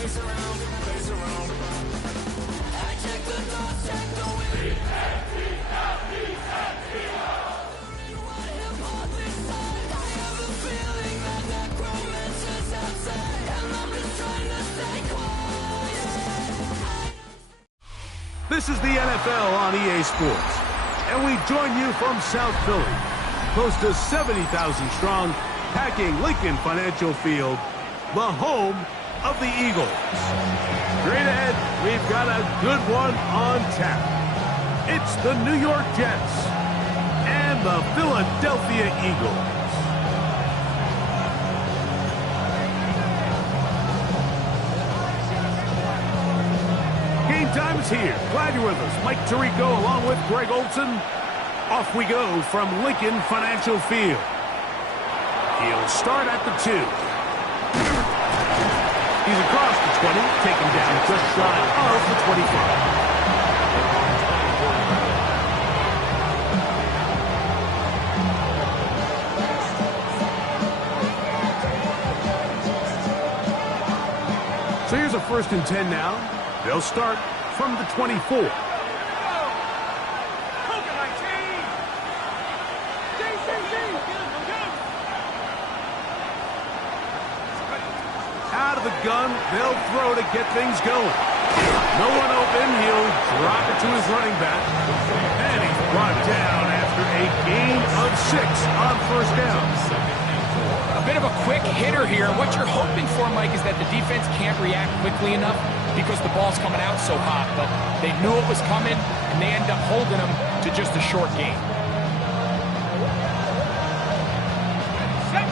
This is the NFL on EA Sports, and we join you from South Philly, close to 70,000 strong, packing Lincoln Financial Field, the home of the Eagles. Straight ahead, we've got a good one on tap. It's the New York Jets and the Philadelphia Eagles. Game time is here. Glad you're with us. Mike Tirico along with Greg Olson. Off we go from Lincoln Financial Field. He'll start at the 2. He's across the 20, taken down just shy of the 25. So here's a 1st and 10 now. They'll start from the 24. Out of the gun, they'll throw to get things going. No one open, he'll drop it to his running back. And he's brought down after a gain of 6 on 1st down. A bit of a quick hitter here. What you're hoping for, Mike, is that the defense can't react quickly enough because the ball's coming out so hot. But they knew it was coming, and they end up holding them to just a short gain.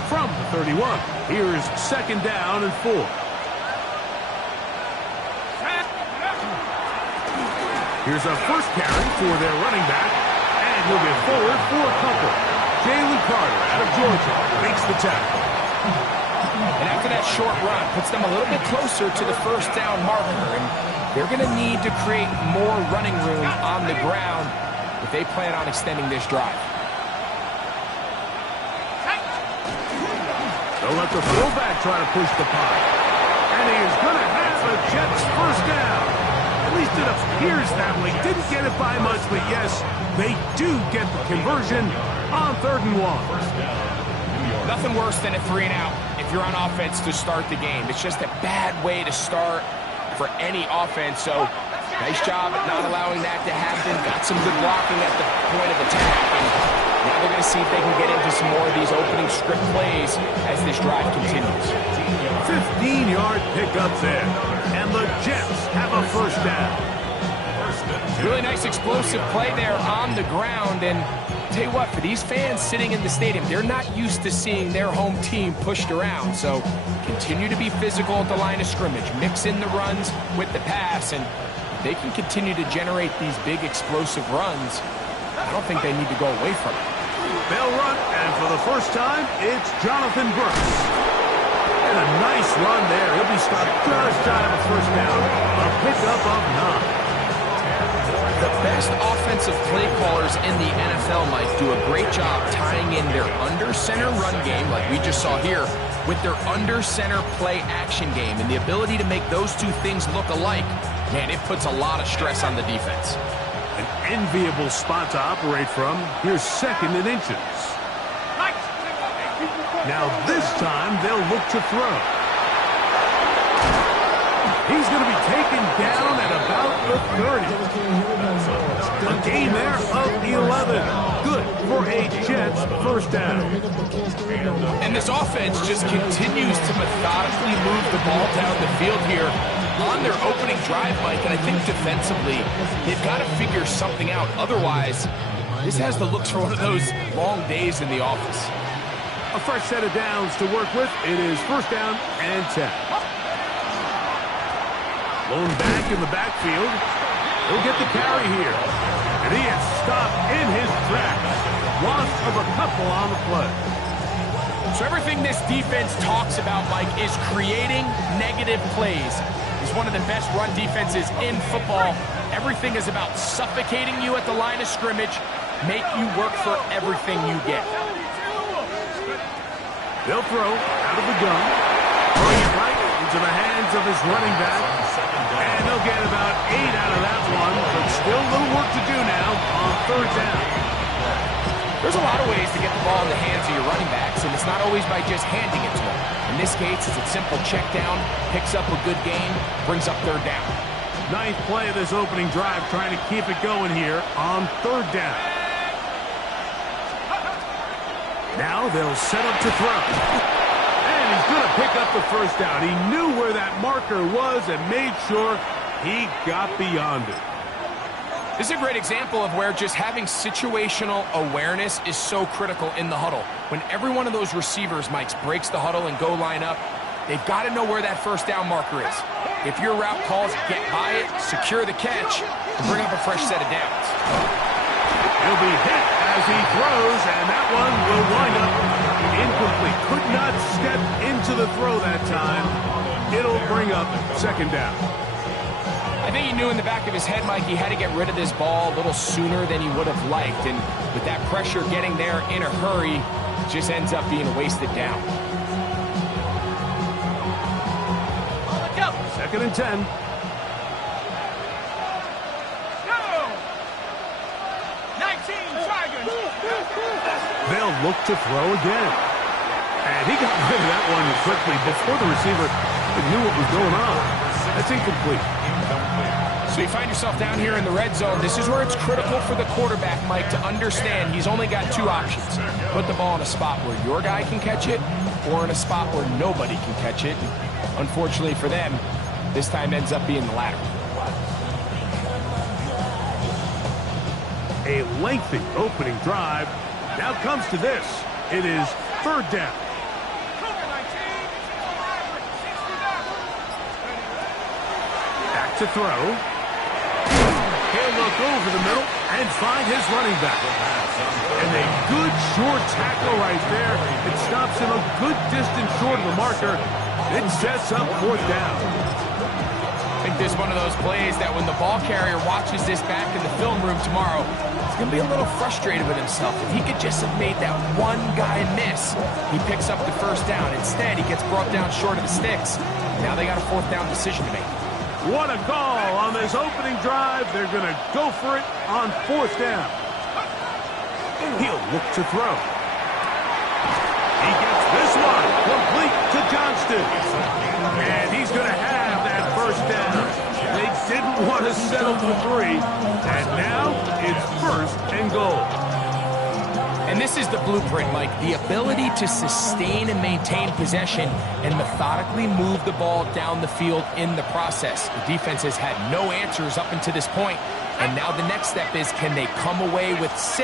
From the 31, here's 2nd down and 4. Here's a 1st carry for their running back, and he'll get forward for a couple. Jalen Carter out of Georgia makes the tackle. And after that short run, puts them a little bit closer to the 1st down marker. And they're going to need to create more running room on the ground if they plan on extending this drive. They'll let the fullback try to push the pile. And he is going to have the Jets' 1st down. At least it appears that way. Didn't get it by much, but yes, they do get the conversion on 3rd and 1. Nothing worse than a 3-and-out if you're on offense to start the game. It's just a bad way to start for any offense. So nice job at not allowing that to happen. Got some good blocking at the point of attack. And now they're going to see if they can get into some more of these opening script plays as this drive continues. 15-yard pickup there. And the Jets have a 1st down. Really nice explosive play there on the ground. And tell you what, for these fans sitting in the stadium, they're not used to seeing their home team pushed around. So continue to be physical at the line of scrimmage. Mix in the runs with the pass. And they can continue to generate these big explosive runs. I don't think they need to go away from it. They'll run, and for the 1st time, it's Jonathan Brooks. And a nice run there. He'll be stopped just shy of a 1st down. A pickup of 9. The best offensive play callers in the NFL, Mike, do a great job tying in their under-center run game, like we just saw here, with their under-center play action game. And the ability to make those two things look alike, man, it puts a lot of stress on the defense. An enviable spot to operate from. Here's 2nd and inches. Now this time they'll look to throw. He's going to be taken down at about the 30. A gain there of 11. Good for a Jets 1st down. And this offense just continues to methodically move the ball down the field here on their opening drive, Mike. And I think defensively, they've got to figure something out. Otherwise, this has the looks for one of those long days in the office. A fresh set of downs to work with. It is 1st down and 10. Blown back in the backfield. He'll get the carry here. And he is stopped in his tracks. Loss of a couple on the play. So everything this defense talks about, Mike, is creating negative plays. It's one of the best run defenses in football. Everything is about suffocating you at the line of scrimmage, make you work for everything you get. They'll throw out of the gun. Throwing it right into the hands of his running back. And they'll get about 8 out of that one, but still a little work to do now on third down. There's a lot of ways to get the ball in the hands of your running backs, and it's not always by just handing it to them. In this case, it's a simple check down, picks up a good gain, brings up third down. Ninth play of this opening drive, trying to keep it going here on third down. Now they'll set up to throw. And he's going to pick up the first down. He knew where that marker was and made sure he got beyond it. This is a great example of where just having situational awareness is so critical in the huddle. When every one of those receivers, Mike, breaks the huddle and go line up, they've got to know where that first down marker is. If your route calls, get by it, secure the catch, and bring up a fresh set of downs. He'll be hit as he throws, and that one will wind up incomplete. Could not step into the throw that time. It'll bring up second down. I think he knew in the back of his head, Mike, he had to get rid of this ball a little sooner than he would have liked. And with that pressure getting there in a hurry, it just ends up being a wasted down. Second and 10. They'll look to throw again. And he got rid of that one quickly before the receiver knew what was going on. That's incomplete. So you find yourself down here in the red zone. This is where it's critical for the quarterback, Mike, to understand he's only got two options. Put the ball in a spot where your guy can catch it, or in a spot where nobody can catch it. Unfortunately for them, this time ends up being the latter. A lengthy opening drive. Now comes to this. It is third down. Back to throw. He'll look over the middle and find his running back. And a good short tackle right there. It stops him a good distance short of the marker. It sets up fourth down. I think this is one of those plays that when the ball carrier watches this back in the film room tomorrow, he's going to be a little frustrated with himself. If he could just have made that one guy miss, he picks up the first down. Instead, he gets brought down short of the sticks. Now they got a fourth down decision to make. What a call on this opening drive. They're going to go for it on fourth down. He'll look to throw. He gets this one complete to Johnston. And he's going to have that first down. They didn't want to settle for three. And now it's first and goal. And this is the blueprint, Mike. The ability to sustain and maintain possession and methodically move the ball down the field in the process. The defense has had no answers up until this point. And now the next step is, can they come away with 6?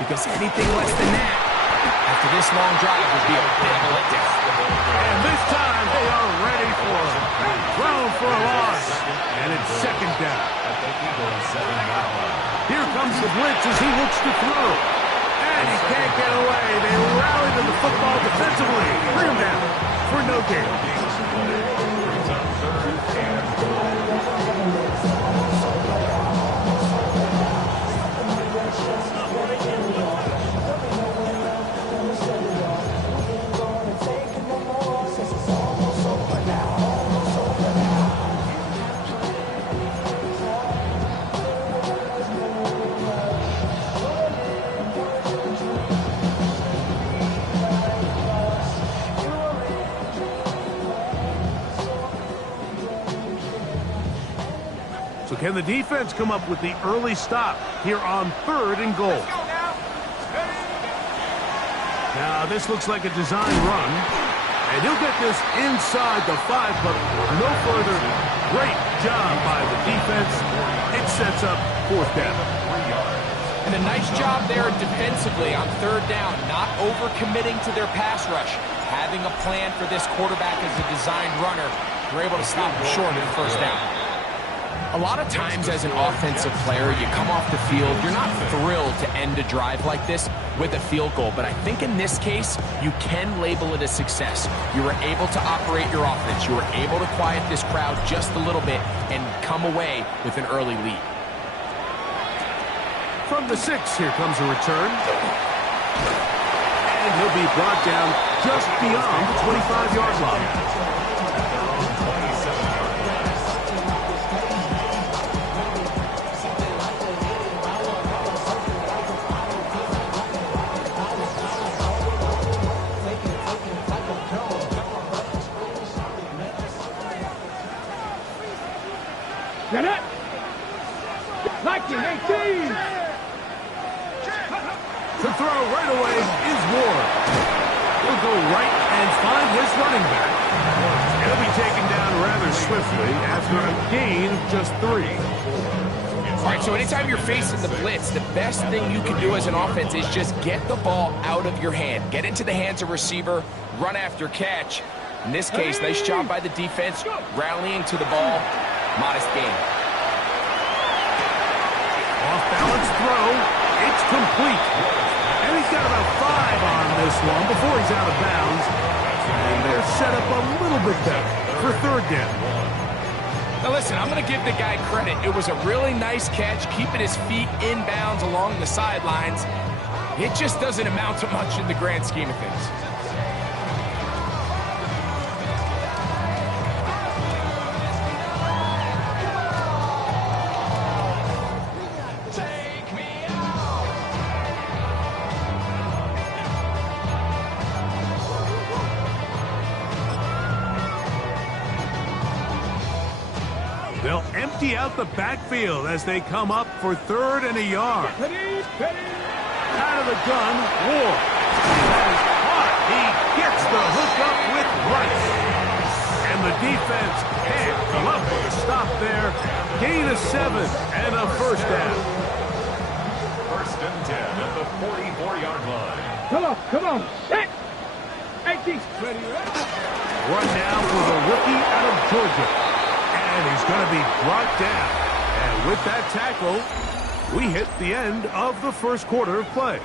Because anything less than that, after this long drive, would be a bit of a letdown. And this time they are ready for him. Thrown for a loss. And it's second down. Here comes the blitz as he looks to throw. And he can't get away. They rally to the football defensively. Bring him down for no gain. So can the defense come up with the early stop here on third and goal? Now this looks like a design run. And he'll get this inside the 5, but no further. Great job by the defense. It sets up fourth down. And a nice job there defensively on third down, not overcommitting to their pass rush. Having a plan for this quarterback as a designed runner, they're able to stop him short of the first down. A lot of times as an offensive player, you come off the field, you're not thrilled to end a drive like this with a field goal. But I think in this case, you can label it a success. You were able to operate your offense. You were able to quiet this crowd just a little bit and come away with an early lead. From the 6, here comes a return. And he'll be brought down just beyond the 25-yard line. To throw right away is Ward. He'll go right and find his running back. He'll be taken down rather swiftly after a gain of just 3. All right, so anytime you're facing the blitz, the best thing you can do as an offense is just get the ball out of your hand. Get into the hands of receiver, run after catch. In this case, nice job by the defense, rallying to the ball. Modest gain. Off-balance throw. It's complete. And he's got about 5 on this one before he's out of bounds. And they're set up a little bit better for 3rd down. Now listen, I'm going to give the guy credit. It was a really nice catch, keeping his feet in bounds along the sidelines. It just doesn't amount to much in the grand scheme of things. They'll empty out the backfield as they come up for 3rd and a yard. Out of the gun, Ward. That is caught. He gets the hook up with Rice. And the defense can't come up with a stop there. Gain of 7 and a 1st down. 1st and 10 at the 44-yard line. Come on, set. Run now for the rookie out of Georgia. And he's going to be brought down. And with that tackle, we hit the end of the 1st quarter of play.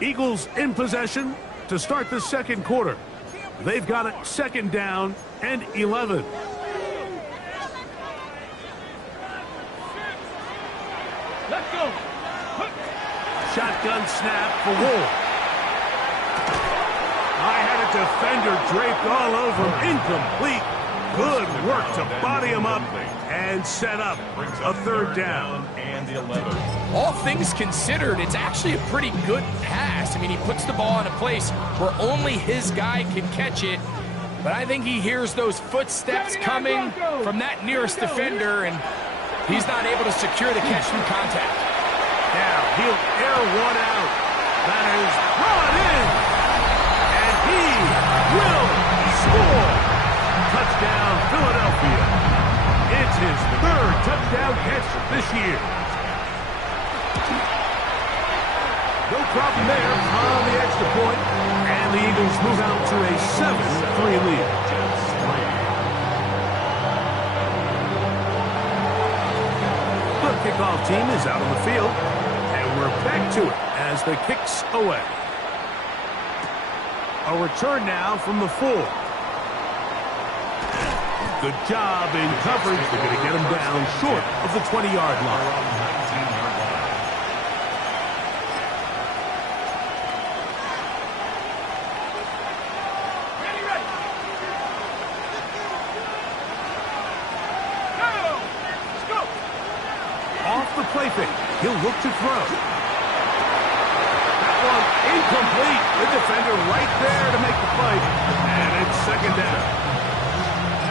Eagles in possession to start the 2nd quarter. They've got it 2nd down and 11. Let's go. Shotgun snap for Ward. I had a defender draped all over him. Incomplete. Good work to body him up and set up a 3rd down. And 11. All things considered, it's actually a pretty good pass. I mean, he puts the ball in a place where only his guy can catch it. But I think he hears those footsteps coming from that nearest defender, and he's not able to secure the catch through contact. Now he'll air one out. That is brought in. And he will score. Touchdown, Philadelphia. It's his 3rd touchdown catch this year. No problem there on the extra point. And the Eagles move out to a 7-3 lead. The kickoff team is out on the field. And we're back to it as the kick's away. A return now from the 4. Good job in coverage. They're going to get him down short of the 20-yard line. Off the play fake. He'll look to throw. That one incomplete. The defender right there to make the play. And it's 2nd down.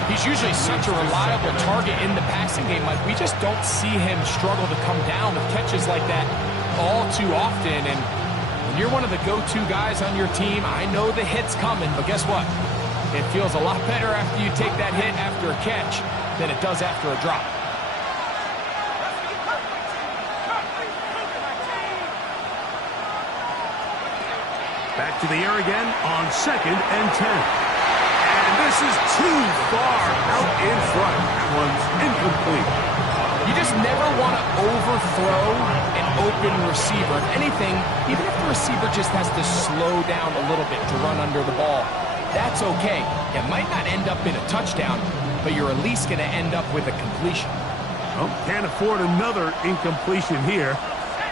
He's usually such a reliable target in the passing game. Like, we just don't see him struggle to come down with catches like that all too often. And when you're one of the go-to guys on your team, I know the hit's coming, but guess what? It feels a lot better after you take that hit after a catch than it does after a drop. Back to the air again on 2nd and 10. And this is too far out in front. That one's incomplete. You just never want to overthrow an open receiver. If anything, even if the receiver just has to slow down a little bit to run under the ball, that's okay. It might not end up in a touchdown, but you're at least going to end up with a completion. Well, can't afford another incompletion here.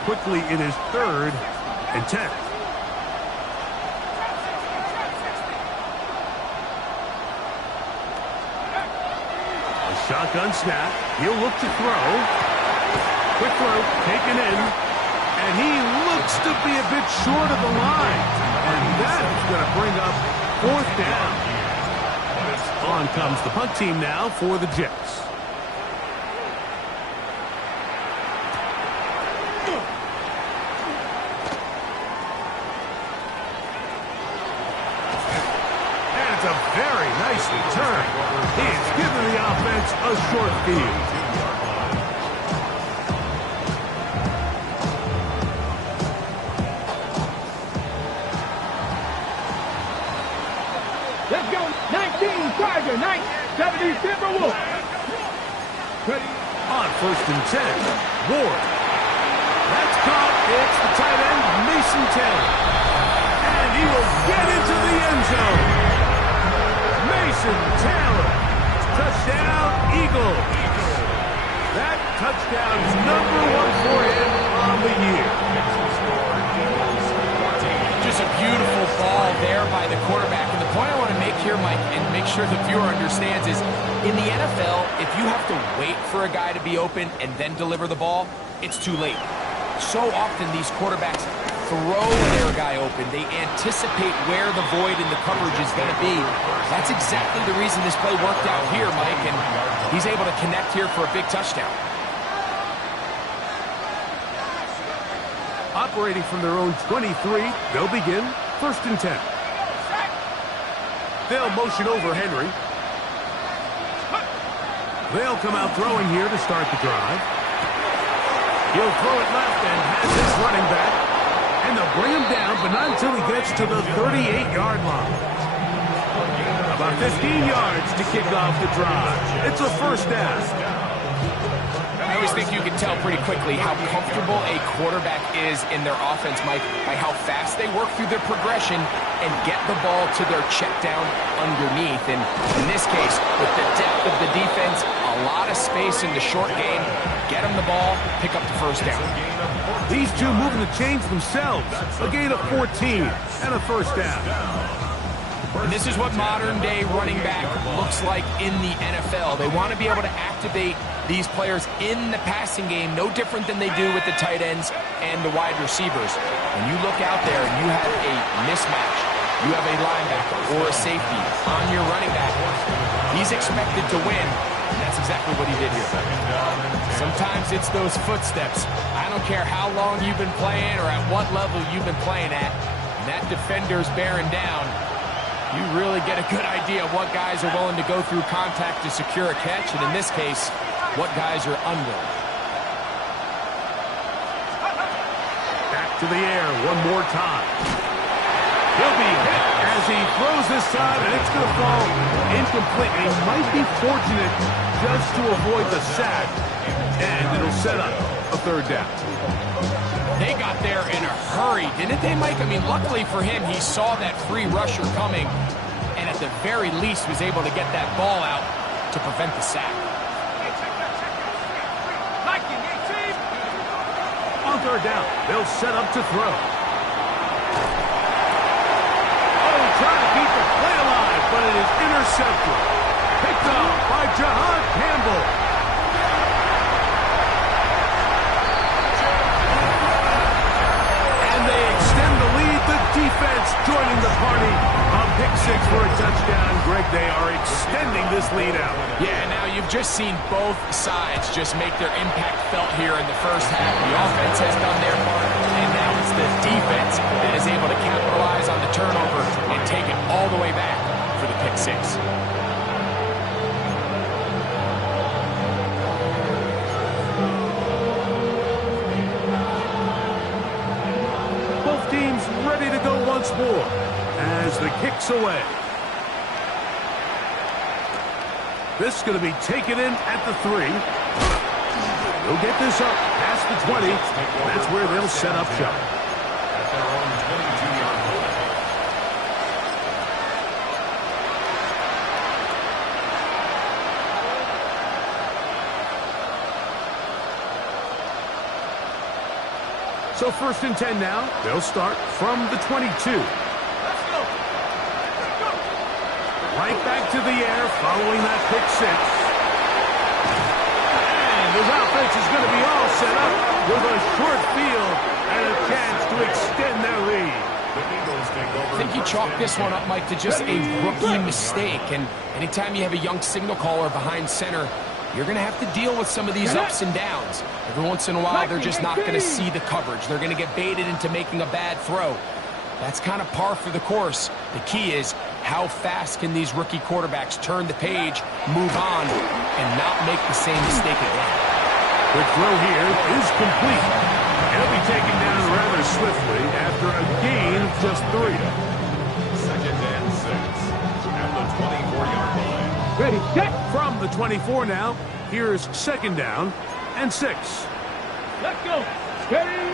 Quickly, it is 3rd and 10. Shotgun snap. He'll look to throw. Quick throw taken in. And he looks to be a bit short of the line. And that is going to bring up 4th down. On comes the punt team now for the Jets. That's a very nice return. He has given the offense a short field. Let's go. 19 Tiger, 70 Timberwolves. Ready? On 1st and 10, Ward. That's caught. It's the tight end, Mason Taylor. And he will get into the end zone. Mason Taylor. Touchdown, Eagles. That touchdown's #1 for him on the year. Just a beautiful ball there by the quarterback. And the point I want to make here, Mike, and make sure the viewer understands is, in the NFL, if you have to wait for a guy to be open and then deliver the ball, it's too late. So often these quarterbacks throw their guy open. They anticipate where the void in the coverage is going to be. That's exactly the reason this play worked out here, Mike, and he's able to connect here for a big touchdown. Operating from their own 23, they'll begin 1st and 10. They'll motion over Henry. They'll come out throwing here to start the drive. He'll throw it left and has his running back. And they'll bring him down, but not until he gets to the 38-yard line. About 15 yards to kick off the drive. It's a 1st down. I always think you can tell pretty quickly how comfortable a quarterback is in their offense, Mike, by how fast they work through their progression and get the ball to their check down underneath. And in this case, with the depth of the defense, a lot of space in the short game, get them the ball, pick up the 1st down. These two moving the chains themselves. A gain of 14 and a 1st down. And this is what modern-day running back looks like in the NFL. They want to be able to activate these players in the passing game, no different than they do with the tight ends and the wide receivers. When you look out there and you have a mismatch, you have a linebacker or a safety on your running back, he's expected to win, and that's exactly what he did here. Sometimes it's those footsteps. I don't care how long you've been playing or at what level you've been playing at, and that defender's bearing down. You really get a good idea of what guys are willing to go through contact to secure a catch, and in this case, what guys are unwilling. Back to the air one more time. He'll be hit as he throws this time, and it's going to fall incomplete. He might be fortunate just to avoid the sack, and it'll set up a 3rd down. They got there in a hurry, didn't they, Mike? I mean, luckily for him, he saw that free rusher coming, and at the very least was able to get that ball out to prevent the sack. On 3rd down, they'll set up to throw. Oh, trying to keep the play alive, but it is intercepted. Picked off by Jahan Campbell. And they extend the lead. The defense joining the party on pick 6 for a touchdown. Greg, they are extending this lead out. Yeah, now you've just seen both sides just make their impact felt here in the 1st half. The offense has done their part, and now it's the defense that is able to capitalize on the turnover and take it all the way back for the pick 6. Both teams ready to go once more as the kick's away. This is going to be taken in at the 3. They'll get this up past the 20. That's where they'll set up shop. At their own 22-yard line. So 1st and 10 now. They'll start from the 22. Right back to the air following that pick 6. And his offense is going to be all set up with a short field and a chance to extend their lead. I think you chalk this one up, Mike, to just a rookie mistake. And anytime you have a young signal caller behind center, you're going to have to deal with some of these ups and downs. Every once in a while, they're just not going to see the coverage. They're going to get baited into making a bad throw. That's kind of par for the course. The key is how fast can these rookie quarterbacks turn the page, move on, and not make the same mistake again. The throw here is complete. He'll be taken down rather swiftly after a gain of just 3. 2nd and 6 at the 24-yard line. Ready, set. From the 24 now, here's 2nd down and 6. Let's go. Steady.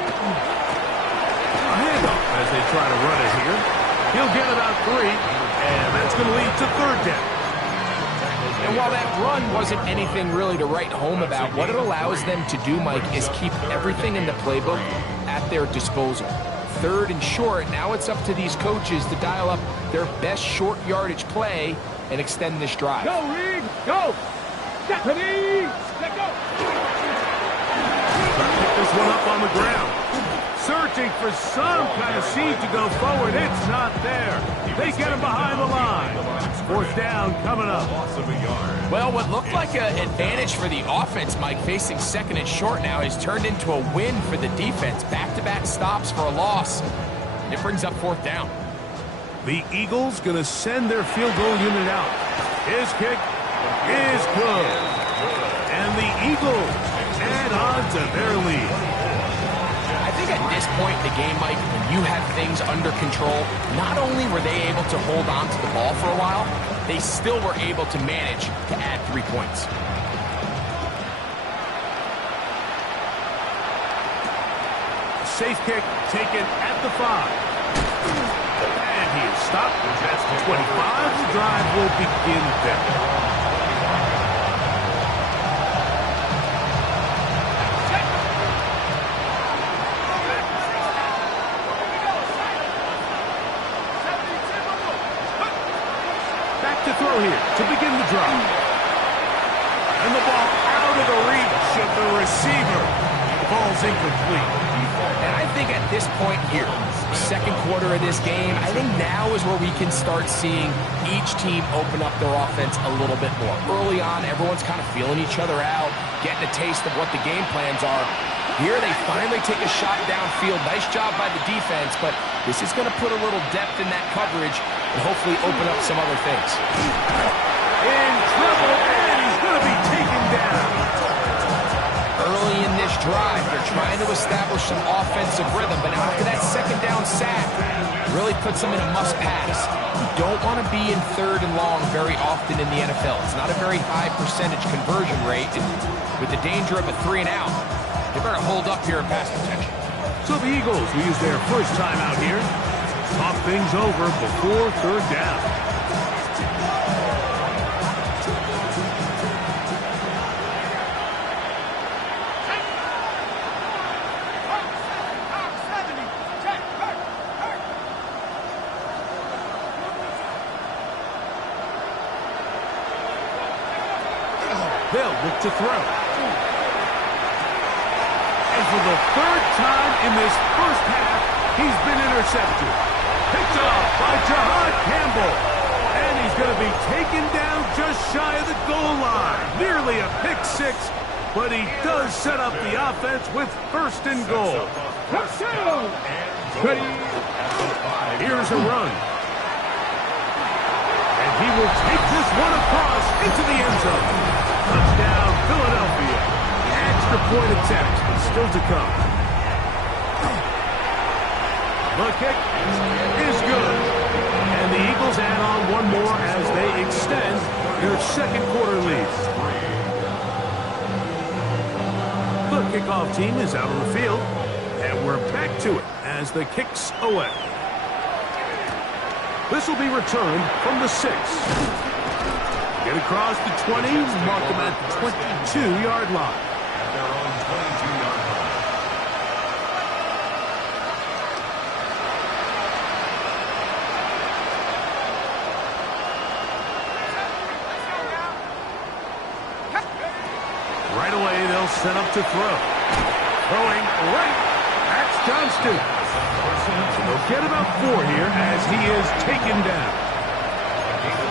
A handoff as they try to run it here. He'll get about 3, and that's going to lead to 3rd down. And while that run wasn't anything really to write home about, what it allows them to do, Mike, is keep everything in the playbook at their disposal. 3rd and short, now it's up to these coaches to dial up their best short yardage play and extend this drive. Go, Reed. Go. Stephanie. Let's go. Trying to pick this one up on the ground. Searching for some kind of seed to go forward. It's not there. They get him behind the line. 4th down coming up. Loss of a yard. Well, what looked like an advantage for the offense, Mike, facing 2nd and short now, has turned into a win for the defense. Back-to-back stops for a loss. And it brings up 4th down. The Eagles going to send their field goal unit out. His kick is good. And the Eagles add on to their lead. I think at this point in the game, Mike, when you have things under control, not only were they able to hold on to the ball for a while, they still were able to manage to add 3 points. Safe kick taken at the 5. And he is stopped. That's the 25. The drive will begin there. To throw here to begin the drive. And the ball out of the reach of the receiver. Ball's incomplete. And I think at this point here, 2nd quarter of this game, I think now is where we can start seeing each team open up their offense a little bit more. Early on, everyone's kind of feeling each other out, getting a taste of what the game plans are. Here they finally take a shot downfield. Nice job by the defense, but this is going to put a little depth in that coverage and hopefully open up some other things. In trouble, and he's going to be taken down. Early in this drive, they're trying to establish some offensive rhythm, but after that 2nd down sack, really puts them in a must-pass. You don't want to be in 3rd and long very often in the NFL. It's not a very high percentage conversion rate, and with the danger of a 3 and out, they better hold up here in pass protection. So the Eagles will use their first time out here. Talk things over before 3rd down. They'll look to throw. And for the 3rd time in this first half, he's been intercepted. Picked off by Jahad Campbell. And he's going to be taken down just shy of the goal line. Nearly a pick 6, but he does set up the offense with 1st and goal. Touchdown. Ready. Here's a run. And he will take this one across into the end zone. Touchdown, Philadelphia. Extra point attempt still to come. The kick is good. And the Eagles add on one more as they extend their 2nd quarter lead. The kickoff team is out on the field. And we're back to it as the kick's away. This will be returned from the 6. Get across the 20, mark them at the 22-yard line. At their own 22-yard line. Right away, they'll set up to throw. Throwing right. That's Johnston. So they'll get about 4 here as he is taken down.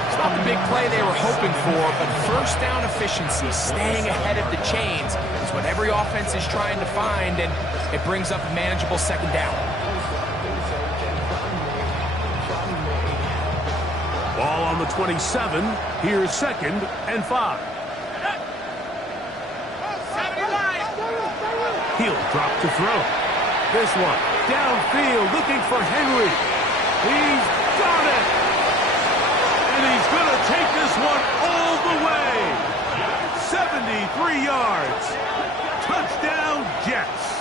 It's not the big play they were hoping for, but 1st down efficiency, staying ahead of the chains, is what every offense is trying to find, and it brings up a manageable 2nd down. the 27. Here's 2nd and 5. He'll drop to throw. This one downfield looking for Henry. He's got it. And he's going to take this one all the way. 73 yards. Touchdown, Jets.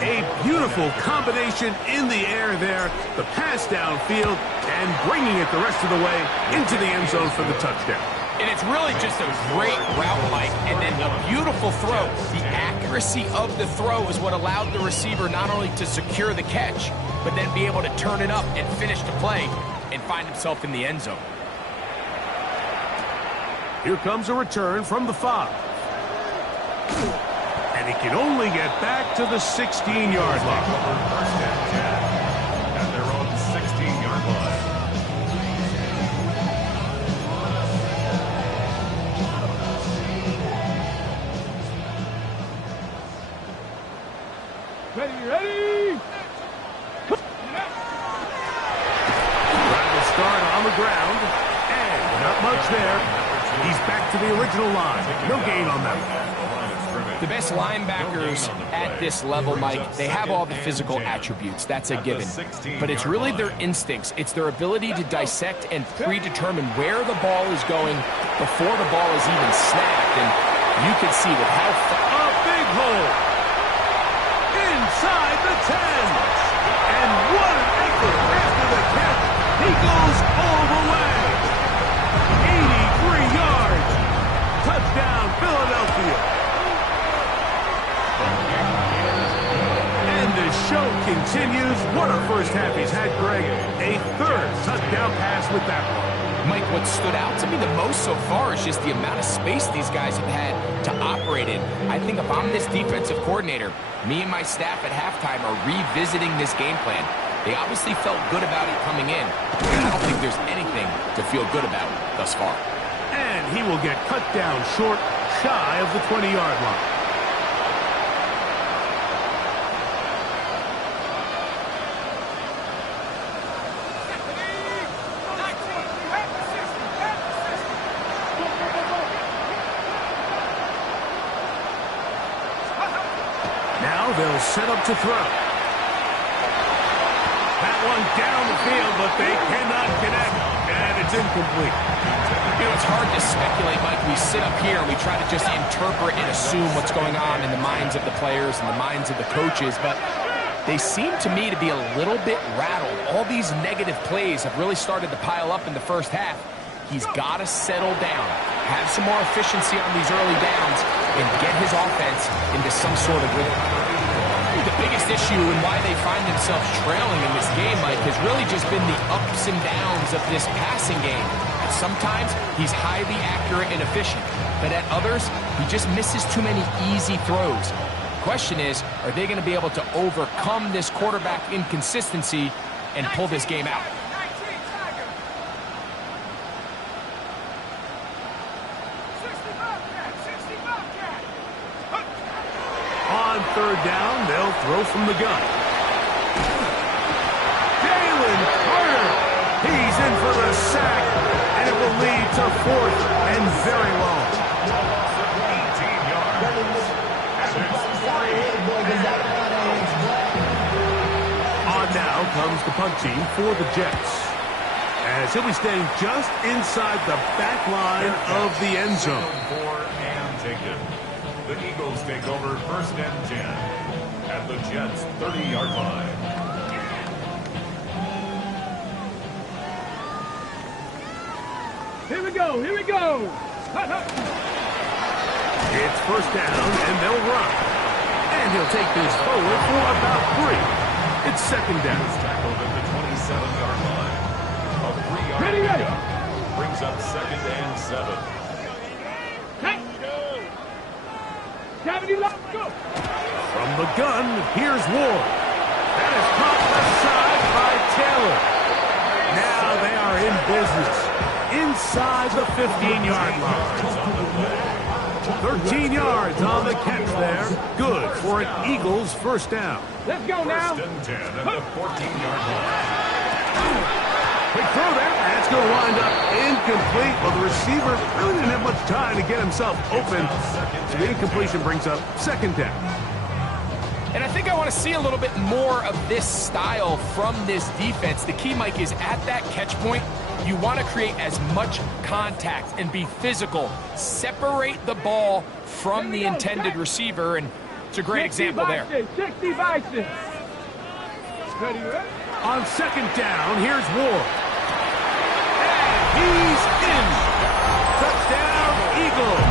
A beautiful combination in the air there. The pass downfield and bringing it the rest of the way into the end zone for the touchdown. And it's really just a great route, Mike, and then a beautiful throw. The accuracy of the throw is what allowed the receiver not only to secure the catch, but then be able to turn it up and finish the play and find himself in the end zone. Here comes a return from the 5. And he can only get back to the 16-yard line. First and 10 at their own 16-yard line. Ready. Trying to start on the ground. And not much there. He's back to the original line. No gain on that one. The best linebackers at this level, Mike, they have all the physical attributes. That's a given. But it's really their instincts. It's their ability to dissect and predetermine where the ball is going before the ball is even snapped. And you can see with how far... A big hole. Inside the 10. And what an effort after the catch. He goes all the way. 83 yards. Touchdown, Philadelphia. And the show continues. What a first half he's had, Greg. A 3rd touchdown pass with that one. Mike, what stood out to me the most so far is just the amount of space these guys have had to operate in. I think if I'm this defensive coordinator, me and my staff at halftime are revisiting this game plan. They obviously felt good about it coming in. I don't think there's anything to feel good about thus far. And he will get cut down short, shy of the 20-yard line. They'll set up to throw. That one down the field, but they cannot connect, and it's incomplete. You know, it's hard to speculate, Mike. We sit up here and we try to just interpret and assume what's going on in the minds of the players and the minds of the coaches, but they seem to me to be a little bit rattled. All these negative plays have really started to pile up in the first half. He's got to settle down, have some more efficiency on these early downs, and get his offense into some sort of rhythm. The biggest issue and why they find themselves trailing in this game, Mike, has really just been the ups and downs of this passing game. And sometimes he's highly accurate and efficient, but at others, he just misses too many easy throws. The question is, are they going to be able to overcome this quarterback inconsistency and pull this game out? On 3rd down, they'll throw from the gun. Jalen Carter. He's in for the sack, and it will lead to 4th and very long. 18 yards. On now comes the punt team for the Jets, as he'll be staying just inside the back line of the end zone. The Eagles take over 1st and 10 at the Jets' 30-yard line. Here we go. It's 1st down, and they'll run. And he'll take this forward for about 3. It's 2nd down. Tackled at the 27-yard line. A 3-yard Ready. brings up 2nd and 7. Go. From the gun, here's Ward. That is caught left side by Taylor. Now they are in business inside the 15-yard line. 13 yards on the catch there. Good for an Eagles 1st down. Let's go now. 1st and 10 at the 14-yard line. Quick throw there. That's going to wind up incomplete. Well, the receiver really didn't have much time to get himself open. So the incompletion brings up second down. And I think I want to see a little bit more of this style from this defense. The key, Mike, is at that catch point, you want to create as much contact and be physical. Separate the ball from the intended receiver, and it's a great example there. 60 Bison. On second down, here's Ward. And he's in. Touchdown, Eagles.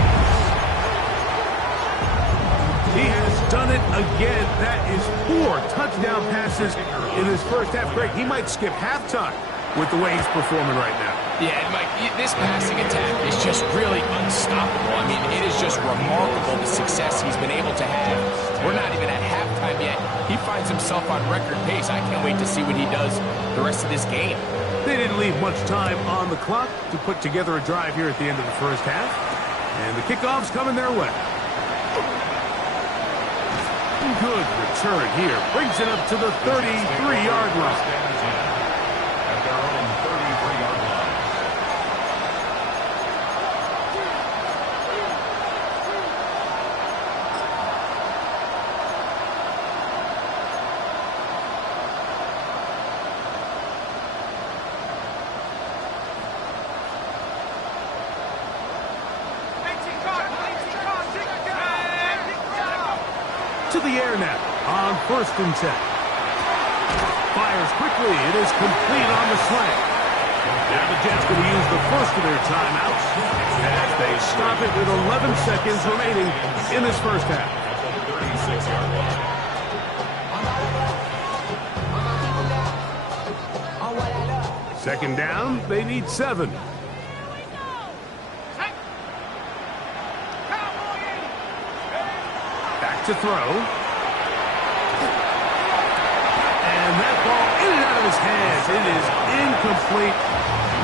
He has done it again. That is 4 touchdown passes in his first half. Great. He might skip halftime with the way he's performing right now. Yeah, and Mike, this passing attack is just really unstoppable. I mean, it is just remarkable the success he's been able to have. We're not even at halftime yet. He finds himself on record pace. I can't wait to see what he does the rest of this game. They didn't leave much time on the clock to put together a drive here at the end of the first half. And the kickoff's coming their way. Good return here. Brings it up to the 33-yard line. At their own 33-yard line. To the air now on 1st and 10. Fires quickly. It is complete on the slant. Now the Jets going to use the first of their timeouts as they stop it with 11 seconds remaining in this first half. 36-yard line. Second down, they need 7. Back to throw. And that ball in and out of his hands. It is incomplete.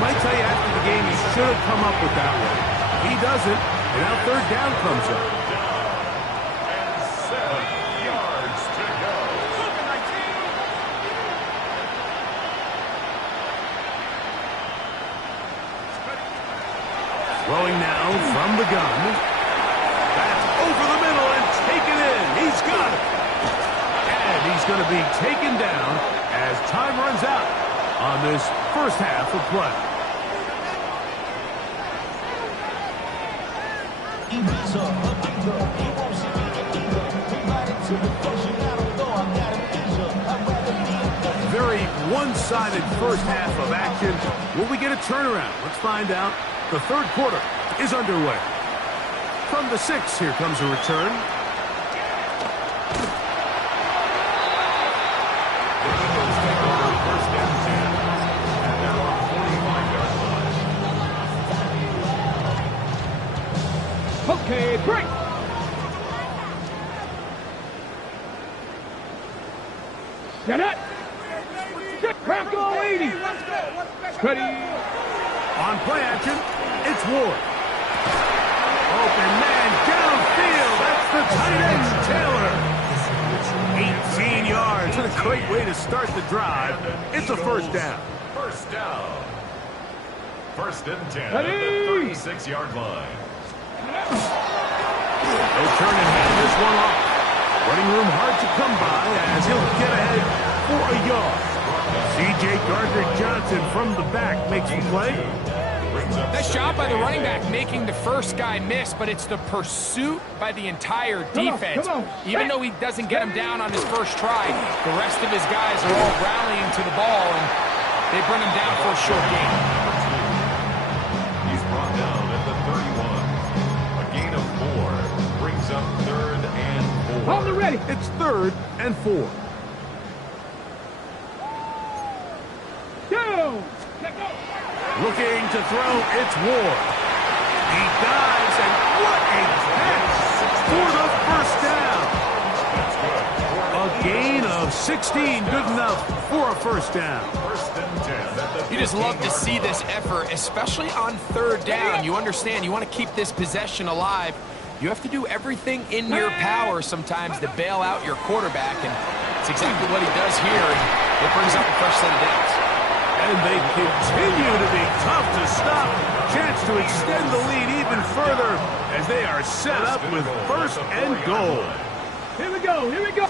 Might tell you after the game he should have come up with that one. He doesn't, and now third down comes up. And 7 yards to go. Throwing now from the gun. That's over the middle and taken in. He's got it. And he's going to be taken down as time runs out on this first half of play. Very one-sided first half of action. Will we get a turnaround? Let's find out. The third quarter is underway. From the 6, here comes a return. Okay, break. Get it. Crackle 80. Ready. On play action, it's Ward. Open man downfield. That's the tight end, Taylor. 18 yards. What a great way to start the drive. It's a first down. First down. 1st and 10 at Ready. the 36-yard line. No turn and hand this one off. Running room hard to come by as he'll get ahead for a yard. C.J. Gardner-Johnson from the back makes the play. Nice job by the running back making the first guy miss, but it's the pursuit by the entire defense. Even though he doesn't get him down on his first try, the rest of his guys are all rallying to the ball, and they bring him down for a short gain. He's brought down at the 31. A gain of 4 brings up 3rd and 4. On the ready. It's 3rd and 4. Go. Looking to throw, it's Ward. He dives, and what a catch for the first down. A gain of 16, good enough for a first down. 1st and 10 at the You just love to see this effort, especially on 3rd down. You understand, you want to keep this possession alive. You have to do everything in your power sometimes to bail out your quarterback, and it's exactly what he does here, and it brings up a fresh set of downs. And they continue to be tough to stop. Chance to extend the lead even further as they are set up with first and goal. Here we go, here we go.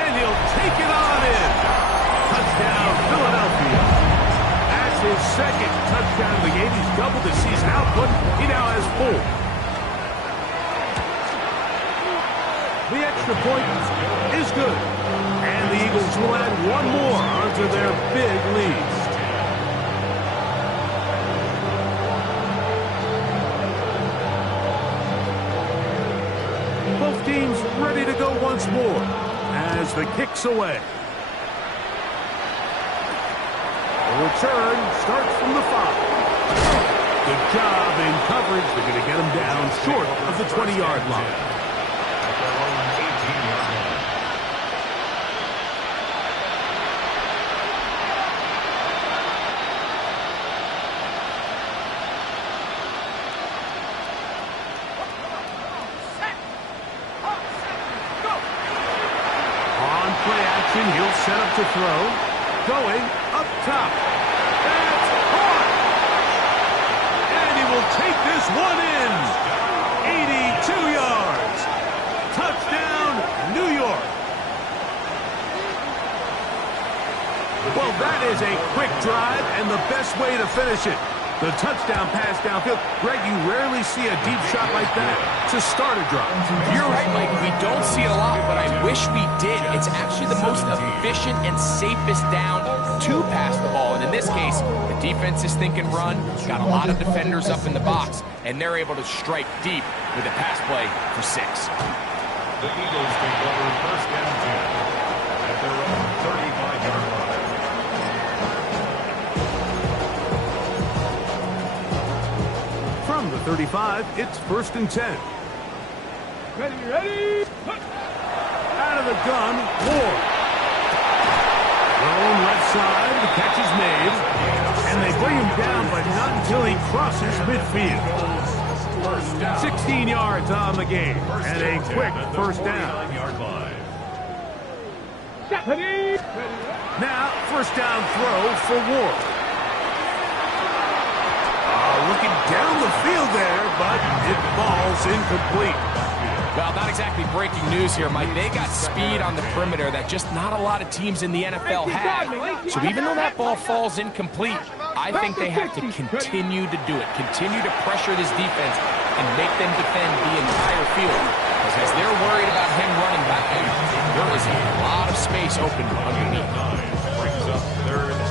And he'll take it on in. Touchdown, Philadelphia. That's his second touchdown of the game. He's doubled the season output. He now has 4. The extra point is good. And the Eagles will add one more onto their big lead. Both teams ready to go once more as the kick's away. The return starts from the 5. Good job in coverage. They're going to get him down short of the 20-yard line. He'll set up to throw. Going up top. That's caught. And he will take this one in. 82 yards. Touchdown, New York. Well, that is a quick drive and the best way to finish it. The touchdown pass downfield. Greg, you rarely see a deep shot like that to start a drive. You're right, Mike. We don't see a lot, but I wish we did. It's actually the most efficient and safest down to pass the ball. And in this case, the defense is thinking run, got a lot of defenders up in the box, and they're able to strike deep with a pass play for 6. The Eagles take over first down 10 at their own 35-yard line. From the 35, it's first and 10. Ready, ready. Out of the gun, Ward. Thrown left side, the catch is made. And they bring him down, but not until he crosses midfield. 16 yards on the game, and a quick first down. Now, first down throw for Ward. Looking down the field there, but it falls incomplete. Well, not exactly breaking news here, Mike. They got speed on the perimeter that just not a lot of teams in the NFL have. So even though that ball falls incomplete, I think they have to continue to do it. Continue to pressure this defense and make them defend the entire field. Because as they're worried about him running back, there is a lot of space open underneath. Brings up third and 1.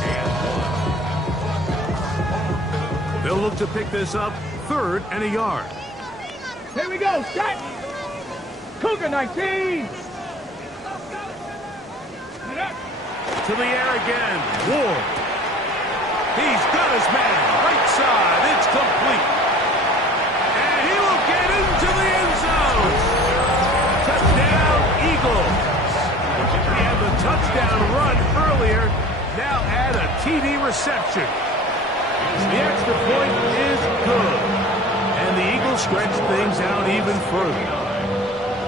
They'll look to pick this up, 3rd and a yard. Here we go, set! Cougar 19! To the air again, Ward. He's got his man, right side, it's complete. And he will get into the end zone. Touchdown, Eagles. He had the touchdown run earlier, now add a TD reception. The extra point is good. And the Eagles stretch things out even further.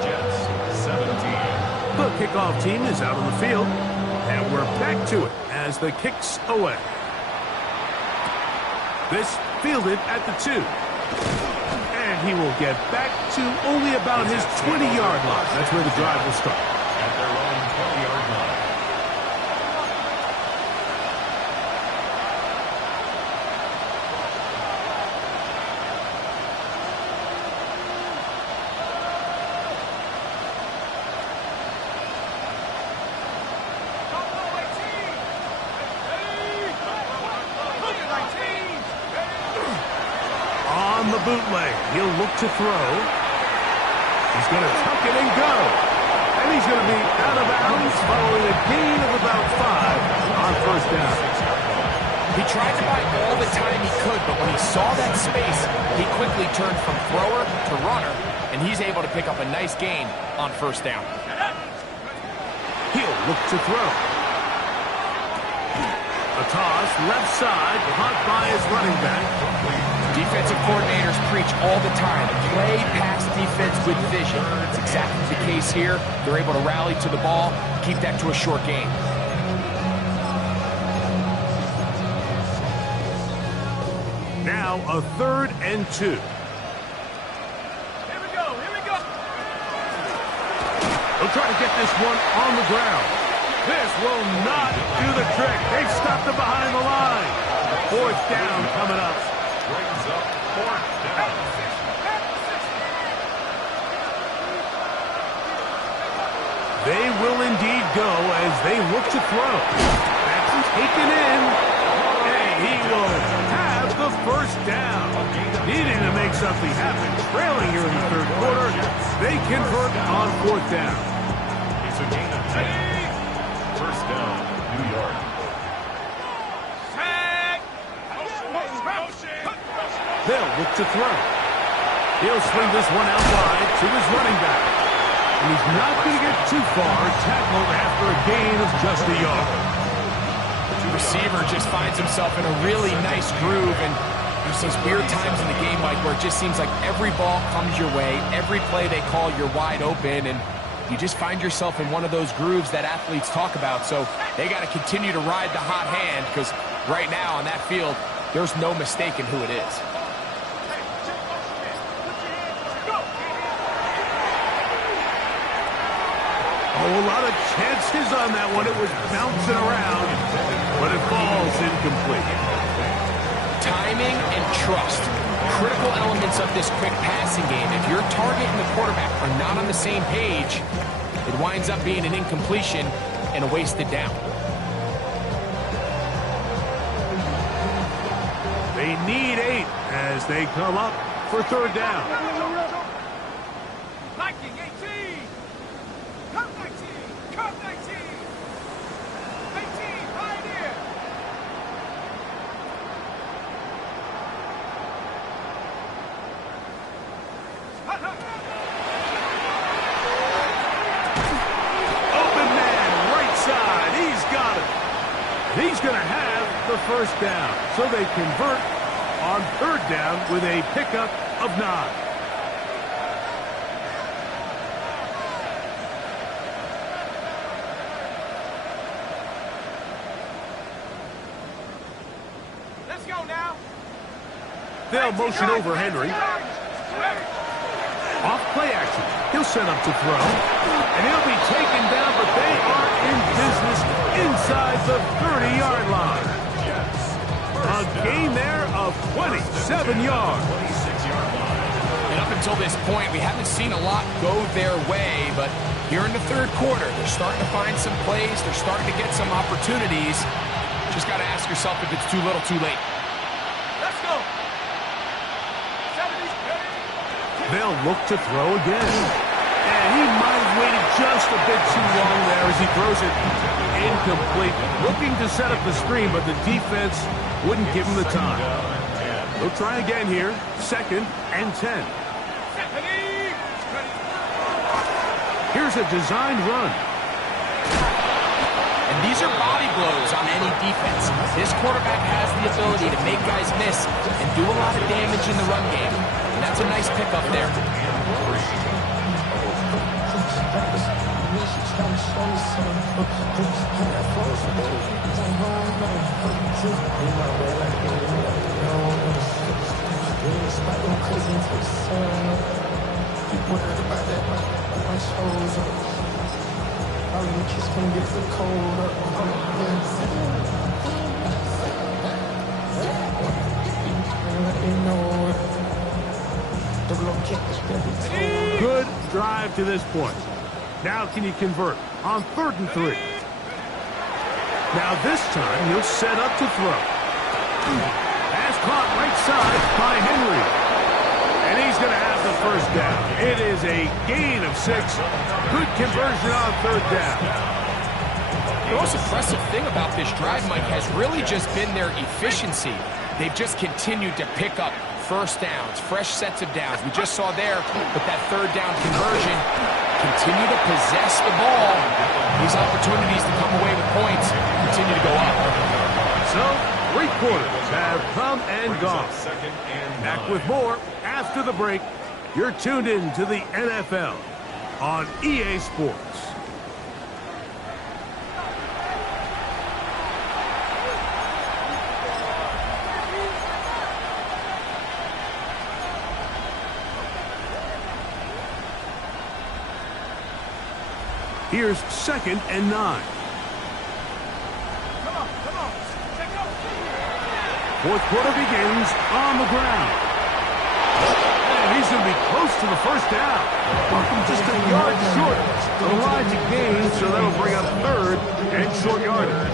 Jets 17. The kickoff team is out on the field. And we're back to it as the kick's away. This fielded at the 2. And he will get back to only about his 20-yard line. That's where the drive will start. At their own 20-yard line. On the bootleg, he'll look to throw. He's going to tuck it and go. And he's going to be out of bounds following a gain of about 5 on first down. He tried to buy all the time he could, but when he saw that space, he quickly turned from thrower to runner, and he's able to pick up a nice gain on first down. He'll look to throw. A toss, left side, caught by his running back. Defensive coordinators preach all the time, play pass defense with vision. It's exactly the case here. They're able to rally to the ball, keep that to a short gain. Now a 3rd and 2. Here we go. They'll try to get this one on the ground. This will not do the trick. They've stopped it behind the line. 4th down coming up. Brings up 4th down. They will indeed go as they look to throw. That's taken in. And he will have the 1st down. Needing to make something happen. Trailing here in the 3rd quarter. They convert on 4th down. It's a gain of 10. 1st down, New York. They'll look to throw. He'll swing this one out wide to his running back. And he's not going to get too far, tackled after a gain of just a yard. The receiver just finds himself in a really nice groove, and there's those weird times in the game, Mike, where it just seems like every ball comes your way, every play they call, you're wide open, and you just find yourself in one of those grooves that athletes talk about. So they got to continue to ride the hot hand, because right now on that field, there's no mistaking who it is. Oh, a lot of chances on that one. It was bouncing around, but it falls incomplete. Timing and trust, critical elements of this quick passing game. If your target and the quarterback are not on the same page, it winds up being an incompletion and a wasted down. They need 8 as they come up for 3rd down. Liking 18. Come 19. Come 19. 18. Pioneer. Open man, right side. He's got it. He's going to have the 1st down. So they convert on 3rd down with a pickup of 9. Let's go now. They'll motion over Henry. Off play action. He'll set up to throw. And he'll be taken down, but they are in business inside the 30-yard line. A gain there of 27 yards. And up until this point, we haven't seen a lot go their way, but here in the 3rd quarter, they're starting to find some plays. They're starting to get some opportunities. Just got to ask yourself if it's too little, too late. Let's go. They'll look to throw again. And he might have waited just a bit too long there as he throws it incomplete. Looking to set up the screen, but the defense wouldn't give him the time. They'll try again here. 2nd and 10. Here's a designed run. And these are body blows on any defense. This quarterback has the ability to make guys miss and do a lot of damage in the run game. And that's a nice pickup there. Good drive to this point. Now can you convert on 3rd and 3? Now this time he'll set up to throw. Pass caught right side by Henry. And he's going to have the 1st down. It is a gain of 6. Good conversion on 3rd down. The most impressive thing about this drive, Mike, has really just been their efficiency. They've just continued to pick up 1st downs, fresh sets of downs. We just saw there with that 3rd down conversion, continue to possess the ball. These opportunities to come away with points continue to go up. So, 3 quarters have come and gone. Back with more after the break. You're tuned in to the NFL on EA Sports. Here's 2nd and 9. Fourth quarter begins on the ground. And he's going to be close to the first down. Just a yard short of the line to gain, so that'll bring up 3rd and short yardage.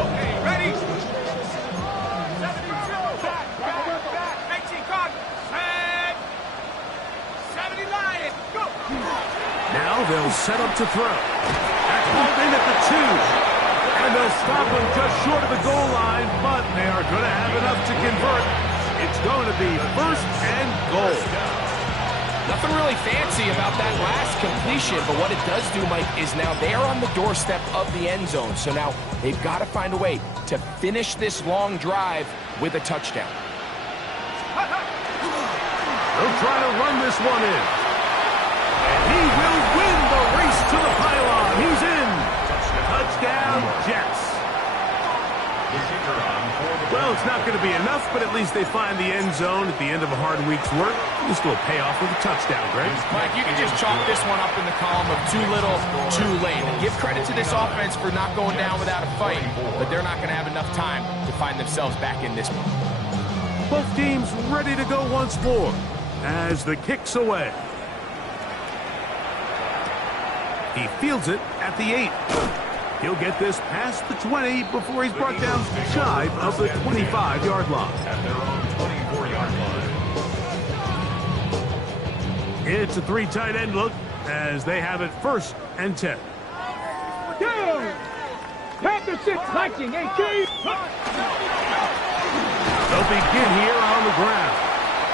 Okay, ready? 72. Back. 18 card. Set. 70 Lions. Go. Now they'll set up to throw. That's pulled in at the 2. And they'll stop him just short of the goal line, but they are going to have enough to convert. It's going to be 1st and goal. Nothing really fancy about that last completion, but what it does do, Mike, is now they are on the doorstep of the end zone. So now they've got to find a way to finish this long drive with a touchdown. They'll try to run this one in. And he will win the race to the pylon. He's in. Touchdown, Jets. Well, it's not going to be enough, but at least they find the end zone at the end of a hard week's work. This will pay off with a touchdown, Greg. Mike, you can just chalk this one up in the column of too little, too late. And give credit to this offense for not going down without a fight, but they're not going to have enough time to find themselves back in this one. Both teams ready to go once more as the kick's away. He fields it at the 8. He'll get this past the 20 before he's brought down shy of the 25-yard line. At their own 24-yard line. It's a 3 tight end look as they have it 1st and 10. Down. Panther 6, hiking, 18. They'll begin here on the ground.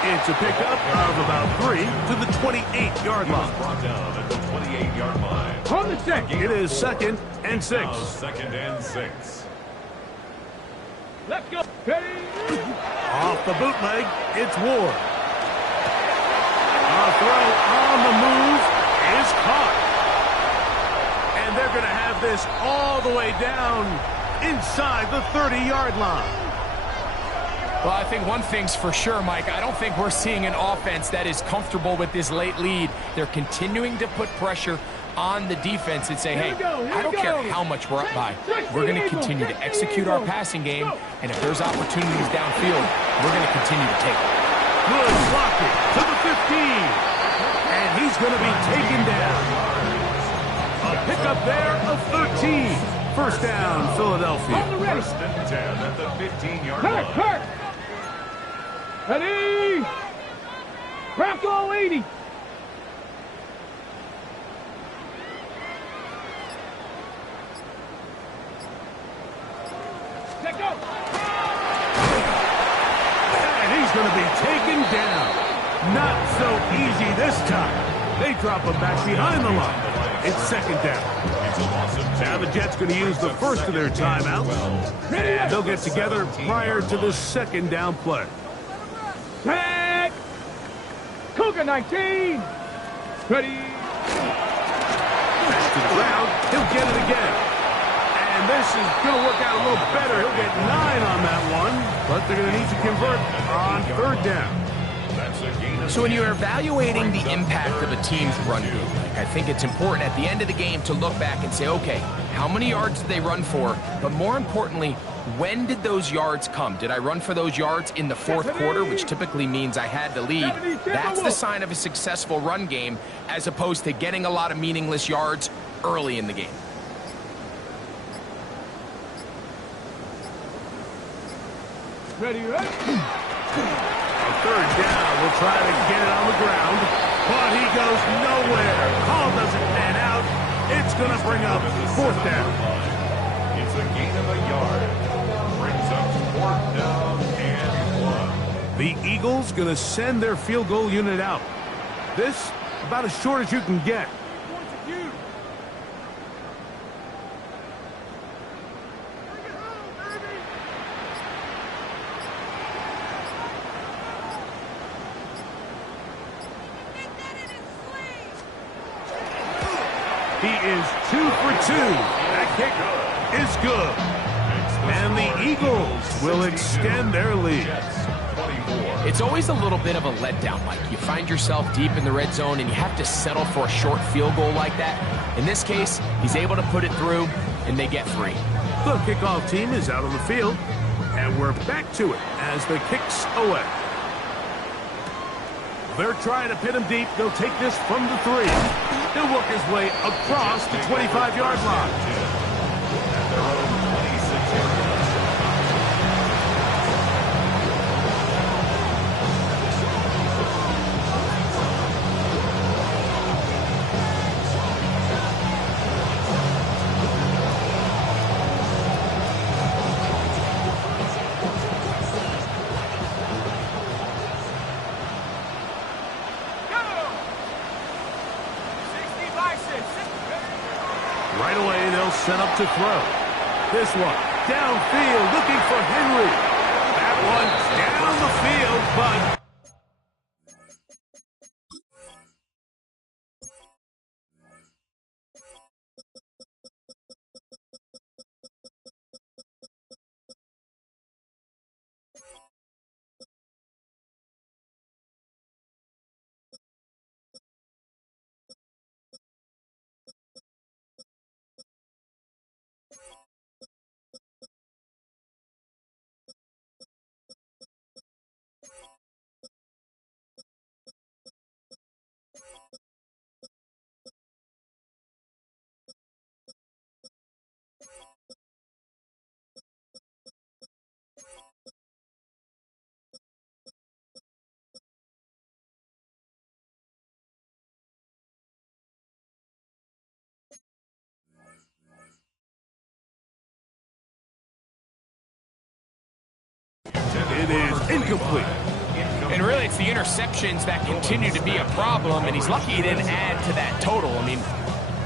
It's a pickup of about 3 to the 28-yard line. Brought down at the 28-yard line. On the 6. It is 2nd and 6. Now 2nd and 6. Let's go. Ready. Off the bootleg, it's Ward. A throw on the move is caught. And they're going to have this all the way down inside the 30-yard line. Well, I think one thing's for sure, Mike. I don't think we're seeing an offense that is comfortable with this late lead. They're continuing to put pressure on the defense and say, hey, I don't care how much we're up by. We're going to continue to execute our passing game, and if there's opportunities downfield, we're going to continue to take them. Good blocking to the 15. And he's going to be taken down. A pickup there of 13. First down, Philadelphia. On the ready. 1st and 10 at the 15-yard line. Kurt. Ready. Bronco 80. Let go. And he's going to be taken down. Not so easy this time. They drop him back behind the line. It's 2nd down. Now the Jets going to use the first of their timeouts. And they'll get together prior to the 2nd down play. Tag. Cougar 19. Ready. Back to the ground. He'll get it again. And this is going to work out a little better. He'll get 9 on that one. But they're going to need to convert on 3rd down. So when you're evaluating the impact of a team's run game, I think it's important at the end of the game to look back and say, okay, how many yards did they run for? But more importantly, when did those yards come? Did I run for those yards in the 4th quarter, which typically means I had to lead? That's the sign of a successful run game, as opposed to getting a lot of meaningless yards early in the game. Ready. 3rd down, we'll try to get it on the ground, but he goes nowhere. Call doesn't pan out. It's going to bring up 4th down. It's a gain of a yard. Brings up 4th down and 1. The Eagles going to send their field goal unit out. This, about as short as you can get. He is 2 for 2. That kick is good. And the Eagles will extend their lead. Jets 24, It's always a little bit of a letdown, Mike. You find yourself deep in the red zone and you have to settle for a short field goal like that. In this case, he's able to put it through, and they get 3. The kickoff team is out on the field, and we're back to it as the kick's away. They're trying to pin him deep. They'll take this from the 3. He'll work his way across the 25-yard line. At their own 26-yard line. Right away, they'll set up to throw. This one, downfield, looking for Henry. That one down the field, but... It is incomplete. And really, it's the interceptions that continue to be a problem, and he's lucky he didn't add to that total. I mean,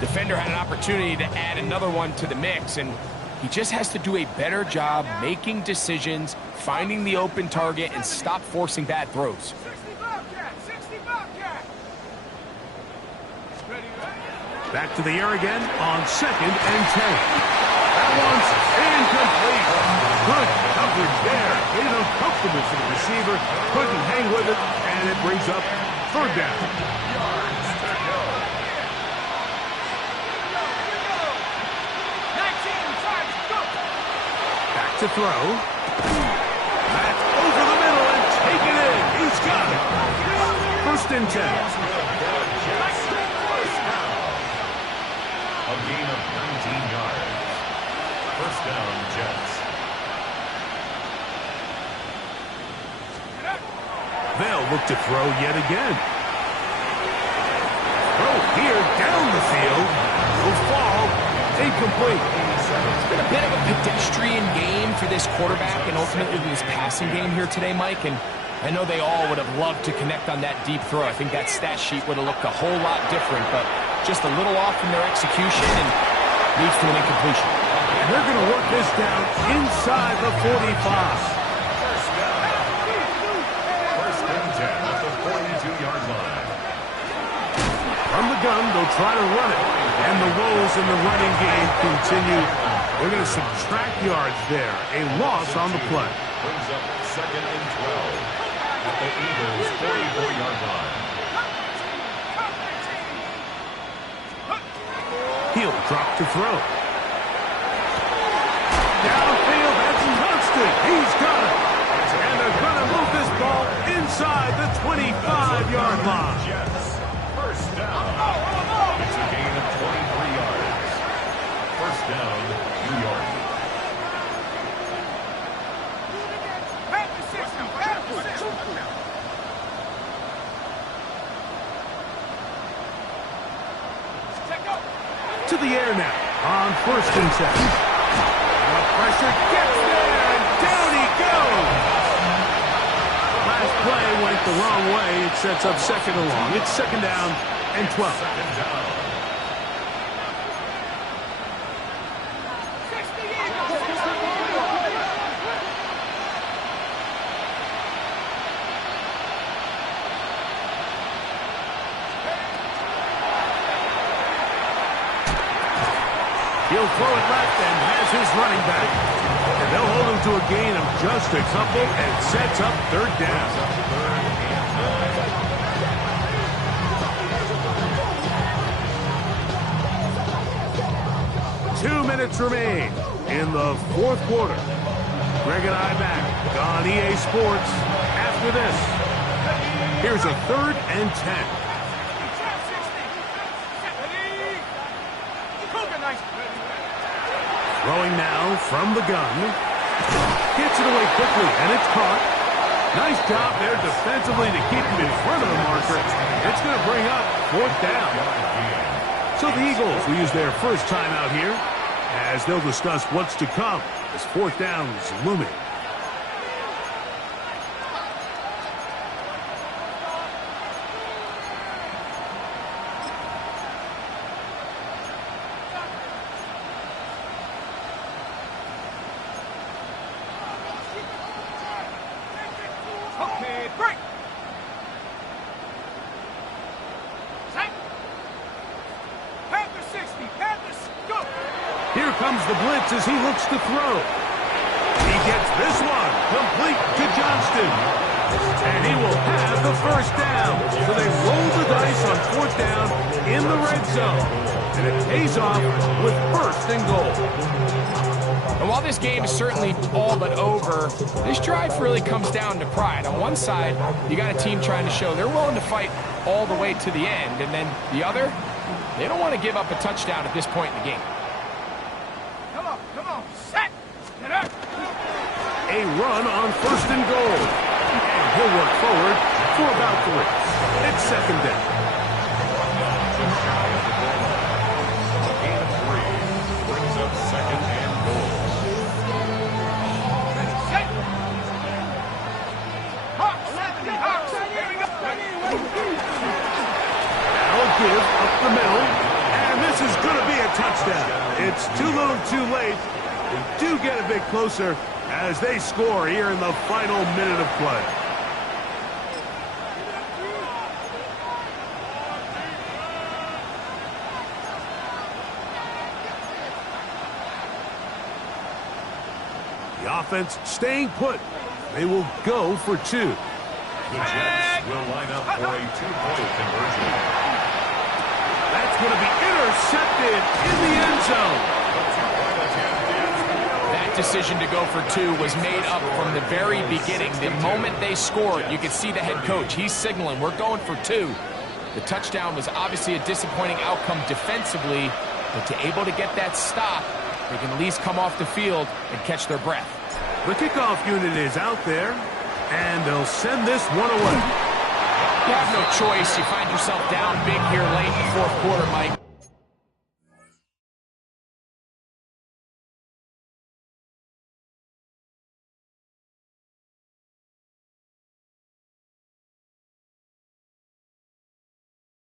defender had an opportunity to add another one to the mix, and he just has to do a better job making decisions, finding the open target, and stop forcing bad throws. Back to the air again on 2nd and 10. That one's incomplete. Good coverage there. Made it uncomfortable for the receiver. Couldn't hang with it, and it brings up 3rd down. Back to throw. That's over the middle and take it in. He's got it. 1st and 10. A gain of 19 yards. 1st down, Jets. They'll look to throw yet again. Throw here down the field. Will fall. Incomplete. It's been a bit of a pedestrian game for this quarterback and ultimately this passing game here today, Mike. And I know they all would have loved to connect on that deep throw. I think that stat sheet would have looked a whole lot different, but just a little off in their execution and leads to an incompletion. And they're going to work this down inside the 45. 1st and 10 at the 42-yard line. From the gun, they'll try to run it. And the woes in the running game continue. They're going to subtract yards there. A loss on the play. Brings up 2nd and 12 at the Eagles' 44-yard line. He'll drop to throw. Downfield, that's constant. He's got it. And they're going to move this ball inside the 25-yard line. Jets, 1st down. It's a gain of 23 yards. 1st down, New York. To the air now on 1st and 10. The pressure gets there, and down he goes. Last play went the wrong way. It sets up 2nd and long. It's 2nd down and 12. 2nd down. He'll throw it left and has his running back. And they'll hold him to a gain of just a couple and sets up third down. 2 minutes remain in the fourth quarter. Greg and I back on EA Sports after this. Here's a 3rd and 10. Throwing now from the gun. Gets it away quickly, and it's caught. Nice job there defensively to keep him in front of the marker. It's going to bring up 4th down. So the Eagles will use their first timeout here as they'll discuss what's to come as 4th down is looming. Okay, break. Set. Panther 60. Panthers, go. Here comes the blitz as he looks to throw. He gets this one complete to Johnston. And he will have the first down. So they roll the dice on 4th down in the red zone. And it pays off with 1st and goal. And while this game is certainly all but over, this drive really comes down to pride. On one side, you got a team trying to show they're willing to fight all the way to the end. And then the other, they don't want to give up a touchdown at this point in the game. Come on, set. Get up. A run on 1st and goal. And he'll work forward for about 3. It's 2nd down. Give up the middle, and this is going to be a touchdown. It's too little too late. They do get a bit closer as they score here in the final minute of play. The offense staying put. They will go for 2. The Jets will line up for a 2-point conversion. That's going to be intercepted in the end zone. That decision to go for 2 was made up from the very beginning. The moment they scored, you could see the head coach. He's signaling, we're going for 2. The touchdown was obviously a disappointing outcome defensively, but to able to get that stop, they can at least come off the field and catch their breath. The kickoff unit is out there, and they'll send this one away. You have no choice. You find yourself down big here late in the fourth quarter, Mike.